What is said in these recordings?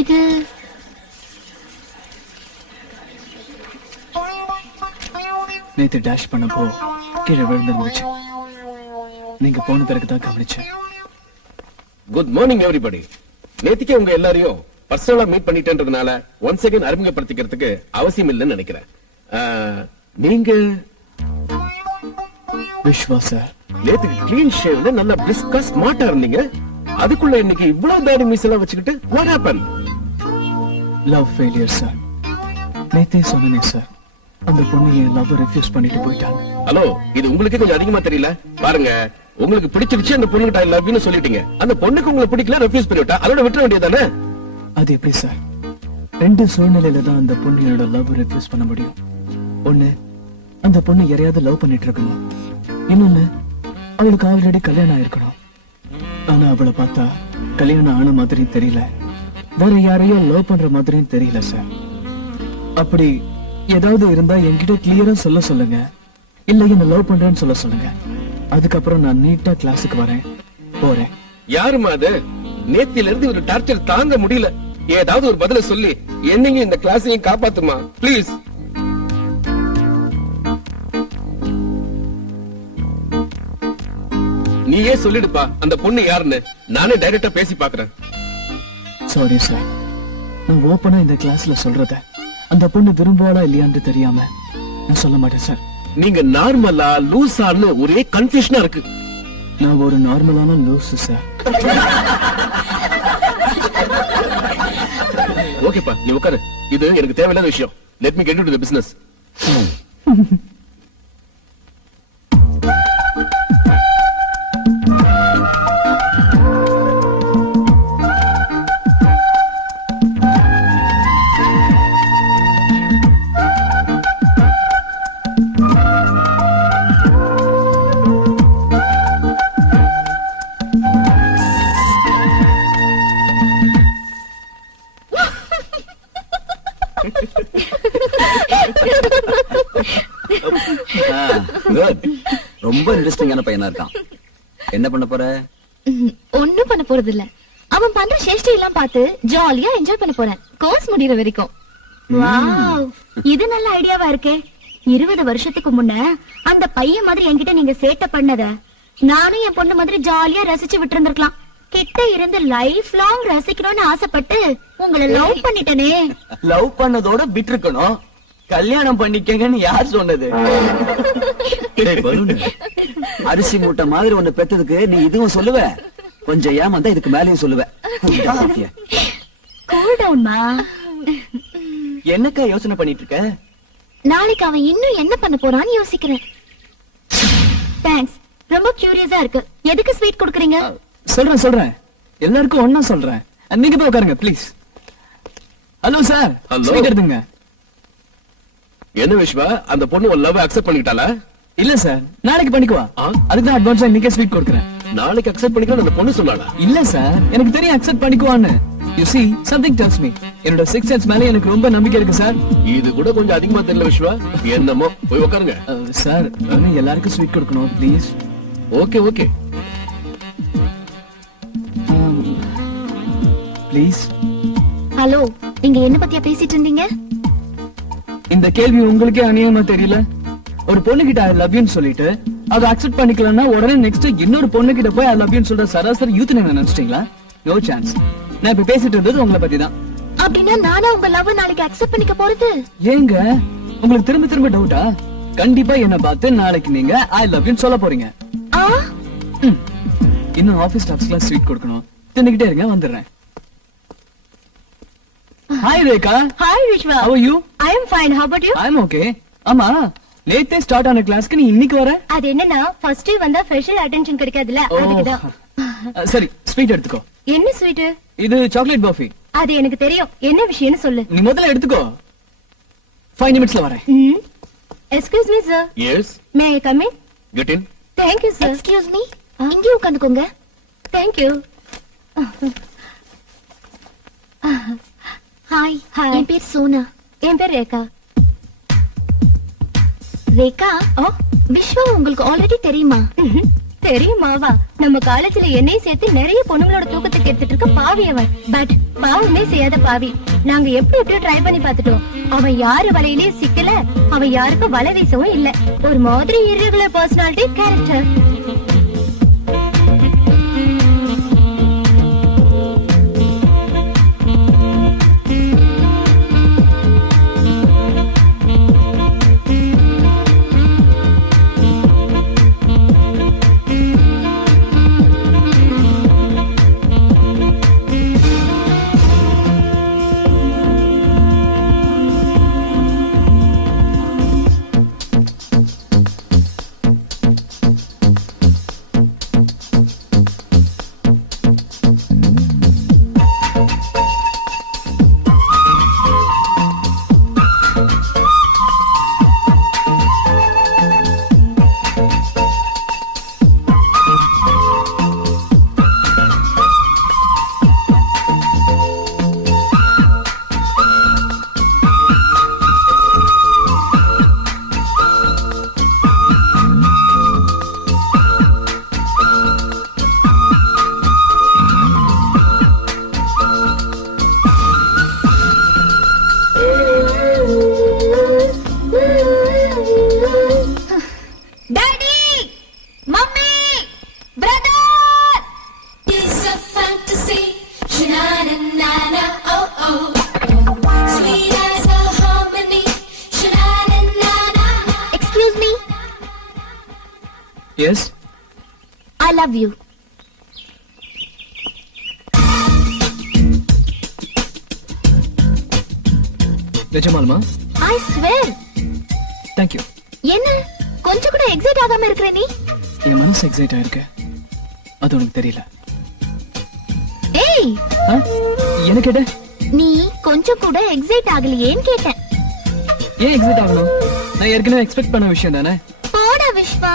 இது நேத்து டேஷ் பண்ணப்போ கீழே விழுந்துருந்துச்சு. நீங்க போன பிறகுதான் கவனிச்சேன். Good morning everybody. நேத்திக்கே உங்க எல்லாரையும் பர்சனலா மீட் பண்ணிட்டேன்றதுனால ஒன்ஸ் அகைன் அறிமுகப்படுத்திக்கிறதுக்கு அவசியம் இல்லைன்னு நினைக்கிறேன். நீங்க விஸ்வா சார். நேத்துக்கு கிளீன் ஷேவ்ல நல்ல பிரிஸ்கா ஸ்மார்ட்டா இருந்தீங்க. அதுக்குள்ள இன்னைக்கு இவ்வளவு தாடி மீஸ் எல்லாம் வச்சுக்கிட்டு what happen? Love failure sir. நேத்தே சொன்னேன் சார், அந்த பொண்ணு என் லவ் ரெஃப்யூஸ் பண்ணிட்டு போயிட்டாங்க. ஹலோ, இது உங்களுக்கு கொஞ்சம் அதிகமா தெரியல. பாருங்க, உங்களுக்கு பிடிச்சிருச்சு அந்த பொண்ணுகிட்ட ஐ லவ் யூ சொல்லிட்டீங்க. அந்த பொண்ணுக்கு உங்களுக்கு பிடிக்கல, ரெஃப்யூஸ் பண்ணிவிட்டா, அதோட விட்டுற வேண்டியதானே? அது எப்படி சார்? ரெண்டு சூழ்நிலையில தான் அந்த பொண்ணு என்னோட லவ் ரெஃப்யூஸ் பண்ண முடியும். ஒண்ணு, அந்த பொண்ணு யாரையாவது லவ் பண்ணிட்டு இருக்கணும். இன்னொன்னு, அவளுக்கு ஆல்ரெடி கல்யாணம் ஆயிருக்கணும். ஆனா அவளை பார்த்தா கல்யாணம் ஆன மாதிரி தெரியல, வேற யாரையோ லவ் பண்ற மாதிரியும் தெரியல சார். அப்படி ஏதாவது இருந்தா என்கிட்ட கிளியரா சொல்ல சொல்லுங்க, இல்ல என்ன லவ் பண்றேன்னு சொல்ல சொல்லுங்க. அதுக்கப்புறம் நான் நீட்டா கிளாஸுக்கு வரேன், போறேன். யாருமா அது? நேத்தில இருந்து ஒரு டார்ச்சர் தாங்க முடியல. ஏதாவது ஒரு பதில சொல்லி என்னங்க இந்த கிளாஸையும் காப்பாத்துமா ப்ளீஸ். நீயே சொல்லிடுப்பா அந்த பொண்ணு யாருன்னு. நானே டைரக்டா பேசி பாக்குறேன். சாரி சார், நான் ஓப்பனா இந்த கிளாஸ்ல சொல்றத அந்த பொண்ணு விரும்புவாளா இல்லையான்னு தெரியாம நான் சொல்ல மாட்டேன் சார். நீங்க நார்மலா லூசான்னு ஒரே கன்ஃபியூஷனா இருக்கு. நான் ஒரு நார்மலான லூசு சார். ஓகேப்பா, நீ உட்காரு. இது எனக்கு தேவையில்லாத விஷயம். Let me get into the business. ரொம்ப இன்ட்ரெஸ்டிங்கான பையனா இருக்கான். என்ன பண்ண போற? ஒண்ணும் பண்ண போறது இல்ல. அவன் பண்ற சேஷ்டை எல்லாம் பார்த்து ஜாலியா என்ஜாய் பண்ண போறேன், கோர்ஸ் முடியற வரைக்கும். வாவ், இது நல்ல ஐடியாவா இருக்கே. 20 வருஷத்துக்கு முன்ன அந்த பையன் மாதிரி என்கிட்ட நீங்க சேட்டை பண்ணத நானும் என் பொண்ணு மாதிரி ஜாலியா ரசிச்சு விட்டு இருந்திருக்கலாம். கிட்ட இருந்து லைஃப் லாங் ரசிக்கணும்னு ஆசைப்பட்டு உங்களை லவ் பண்ணிட்டனே. லவ் பண்ணதோட விட்டுருக்கணும், கல்யாணம் பண்ணிக்கங்கன்னு யார் சொன்னது? அரிசி மூட்டை மாதிரி ஒண்ணு பெத்ததுக்கு நீ இதுவும் சொல்லுவ, கொஞ்சம் ஏமாந்தா இதுக்கு மேலயும் சொல்லுவ. கூல் டவுன்மா. என்னக்கா யோசனை பண்ணிட்டு இருக்க? நாளைக்கு அவன் இன்னும் என்ன பண்ண போறான்னு யோசிக்கிறேன். தேங்க்ஸ், ரொம்ப கியூரியஸா இருக்கு. எதுக்கு ஸ்வீட் கொடுக்கறீங்க? சொல்றேன், எல்லாருக்கும் ஒண்ணா சொல்றேன். நீங்க போய் உட்காருங்க ப்ளீஸ். ஹலோ சார், ஸ்வீட் எடுத்துங்க. என்ன விஸ்வா, அந்த பொண்ணு ஒரு லவ் அக்செப்ட் பண்ணிட்டாளா? இல்ல சார், நாளைக்கு பண்ணிக்குவா. அதுக்கு தான் அட்வான்ஸா இன்னைக்கே ஸ்வீட் கொடுக்கறேன். நாளைக்கு அக்செப்ட் பண்ணிக்கலாம் அந்த பொண்ணு சொன்னாளா? இல்ல சார், எனக்கு தெரியும் accept பண்ணிக்குவான்னு. You see, something tells me. என்னோட 6 சென்ஸ் மேல எனக்கு ரொம்ப நம்பிக்கை இருக்கு சார். இது கூட கொஞ்சம் அதிகமா தெரியல விஸ்வா. என்னமோ போய் உட்காருங்க. சார், இன்னும் எல்லாருக்கும் ஸ்வீட் கொடுக்கணும் please. Okay okay please. Hello, நீங்க என்ன பத்தியா பேசிட்டு இருந்தீங்க? இந்த கேள்வி உங்களுக்கே அநியாயமா தெரியல? ஒரு பொண்ணு கிட்ட ஐ லவ் யூன்னு சொல்லிட்டு அதை அக்செப்ட் பண்ணிக்கலன்னா உடனே நெக்ஸ்ட் இன்னொரு பொண்ணு கிட்ட போய் ஐ லவ் யூன்னு சொல்ற சராசரி யூத் என்ன நினைச்சிட்டீங்களா? No chance. நான் இப்ப பேசிட்டு இருந்தது உங்களை பத்தி தான். அப்படின்னா நானா உங்க லவ் நாளைக்கு அக்செப்ட் பண்ணிக்க போறது? ஏங்க உங்களுக்கு திரும்ப திரும்ப டவுட்டா? கண்டிப்பா என்ன பார்த்து நாளைக்கு நீங்க ஐ லவ் யூன்னு சொல்ல போறீங்க. இன்னும் ஆபீஸ் ஸ்டாஃப்ஸ்ல ஸ்வீட் கொடுக்கணும். தின்னுகிட்டே இருங்க, வந்துடுறேன். Hi Rekha. Hi Viswa. How are you? I am fine. How about you? I am okay. ஆமா, நேத்தே ஸ்டார்ட் ஆன கிளாஸ்க்கு நீ இன்னைக்கு வர? அது என்னன்னா ஃபர்ஸ்ட் டே வந்தா ஸ்பெஷல் அட்டென்ஷன் கிடைக்காதுல, அதுக்குதான். சரி, ஸ்வீட் எடுத்துக்கோ. என்ன ஸ்வீட்? இது சாக்லேட் பர்ஃபி. அது எனக்கு தெரியும், என்ன விஷயம்னு சொல்லு. நீ முதல்ல எடுத்துக்கோ, 5 நிமிட்ஸ்ல வரேன். Excuse me sir. Yes, may I come in? Get in. Thank you sir. Excuse me, இங்கே உட்கார்ந்துக்கோங்க. Thank you. ஹாய். என் பேர் சோனா. என் பேர் ரேகா. ரேகா, விஸ்வா உங்களுக்கு ஆல்ரெடி தெரியுமா? தெரியுமாவா, நம்ம காலேஜ்ல என்னையும் சேர்த்து நிறைய பொண்ணுங்களோட தூக்கத்துக்கு எடுத்துட்டு இருக்க பாவி அவன். பட் பாவமே செய்யாத பாவி. நாங்க எப்படி ட்ரை பண்ணி பார்த்துட்டோம். அவன் யாரு வலையிலயும் சிக்கல, அவன் யாருக்கும் வலை வீசவும் இல்ல. ஒரு மாதிரி irregular personality character. Yes, I love you. நிஜமாலுமா? I swear. தேங்க்யூ. என்ன கொஞ்சம் கூட எக்ஸைட் ஆகாம இருக்கிற நீ? என் மனசு எக்ஸைட் ஆயிருக்கு, அது உனக்கு தெரியல. ஏய், என்ன கேட்ட? நீ கொஞ்சம் கூட எக்ஸைட் ஆகலையேன்னு கேட்டேன். ஏன் எக்ஸைட் ஆகணும்? நான் ஏற்கனவே எக்ஸ்பெக்ட் பண்ண விஷயம் தானே. போடா விஸ்வா.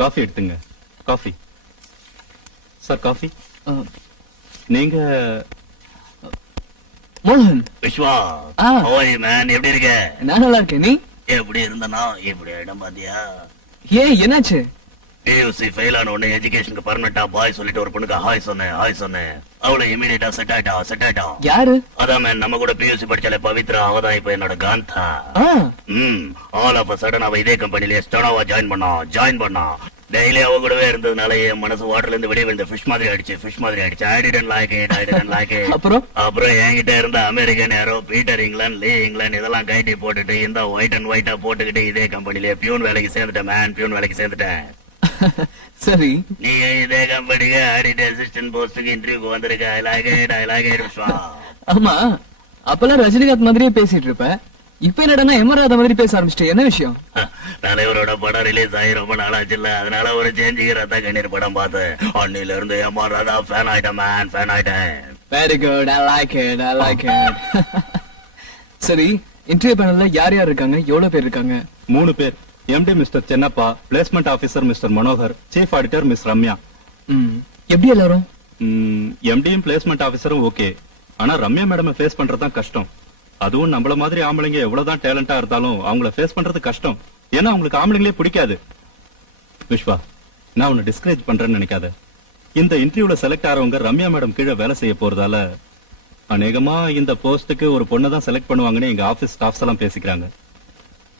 காஃபி எடுத்துங்க. Coffee sir, coffee. நீங்க மோகன்? விஸ்வா, ஆ. how are you, man? எப்படி இருக்க? நான் நல்லா இருக்கேன். நீ எப்படி இருந்தனா இப்படி இடம் பாத்தியா? ஏன், என்னாச்சு? பியூசி ஃபெயில் ஆன உடனே எஜுகேஷனுக்கு பர்மனெண்டா பாய் சொல்லிட்டு ஒரு பொண்ணுக்கு ஹாய் சொன்னேன். அவளை இமீடியட்டா செட் ஆயிட்டா. யாரு? அதான் man, நம்ம கூட பியூசி படிச்சாலே பவித்ரா, அவதான் இப்ப என்னோட காந்தா. ஆ, ஆல் ஆஃப் a sudden அவ இதே கம்பெனிலே ஸ்டோனோவா ஜாயின் பண்ணா. டெய்லி அவ கூடவே இருந்ததுனால என் மனசு வாட்டர்ல இருந்து வெளியே விழுந்த ஃபிஷ் மாதிரி ஆயிடுச்சு. I didn't like it. அப்புறம் என்கிட்ட இருந்த அமெரிக்கன் ஏரோ, பீட்டர் இங்கிலாந்து, லீ இங்கிலாந்து இதெல்லாம் கைட்டி போட்டுட்டு இந்த ஒயிட் அண்ட் ஒயிட்டா போட்டுக்கிட்டு இதே கம்பெனிலே பியூன் வேலைக்கு சேர்ந்துட்டேன். சரி, நீ இதே கம்பெனிக்கு ஆடிட் அசிஸ்டன்ட் போஸ்டுக்கு இன்டர்வியூக்கு வந்திருக்க. I like it Vishwa. ஆமா, அப்பெல்லாம் ரஜினிகாந்த் மாதிரியே பேசிட்டு இருப்ப. இப்ப என்னடா எமராத மாதிரி பேச ஆரம்பிச்சிட்ட, என்ன விஷயம்? தலைவரோட படம் ரிலீஸ் ஆகி ரொம்ப நாளாச்சுல்ல, அதனால ஒரு சேஞ்சுக்கு ரத்த கண்ணீர் படம் பார்த்தேன். அன்னில இருந்து எமராதா ஃபேன் ஆயிட்டேன். Very good, I like it. சரி, இன்டர்வியூ பேனல்ல யார் இருக்காங்க, எவ்வளவு பேர் இருக்காங்க? 3 பேர். Empty mister Chennappa, placement officer mister Manohar, chief auditor miss Ramya. எப்படி எல்லாரும்? எம்டியும் பிளேஸ்மெண்ட் ஆபீசரும் ஓகே, ஆனா ரம்யா மேடம் ஃபேஸ் பண்றதுதான் கஷ்டம். அதுவும் நம்மள மாதிரி ஆம்பளைங்க எவ்வளவுதான் டேலண்டா இருந்தாலும் அவங்கள ஃபேஸ் பண்றது கஷ்டம். ஏன்னா அவங்களுக்கு ஆம்பளைங்களே பிடிக்காது. விஸ்வா, நான் உன்னை டிஸ்கரேஜ் பண்றேன்னு நினைக்காத. இந்த இன்டர்வியூல செலக்ட் ஆறவங்க ரம்யா மேடம் கீழே வேலை செய்ய போறதால அநேகமா இந்த போஸ்டுக்கு ஒரு பொண்ணை தான் செலக்ட் பண்ணுவாங்கன்னு எங்க ஆபீஸ் ஸ்டாஃப்ஸ் எல்லாம் பேசிக்கிறாங்க.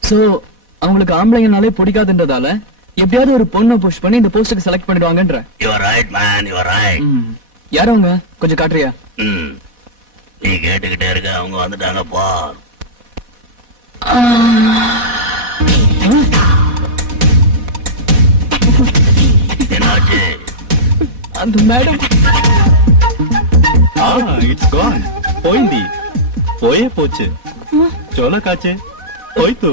சோ அவங்களுக்கு ஆம்பளைங்கனாலே பிடிக்காதுன்றதால எப்படியாவது ஒரு பொண்ணை புஷ் பண்ணி இந்த போஸ்டுக்கு செலக்ட் பண்ணிடுவாங்கன்ற. You are right man, you are right. யார் அவங்க கொஞ்சம் காட்டுறியா? நீ கேட்டுக்கிட்டே இருக்க, அவங்க வந்துட்டாங்க பார். என்னாச்சு? அந்த மேடம் இட்ஸ் கான். போயிந்தி போயே போச்சு. சோல காச்சு போய்த்து.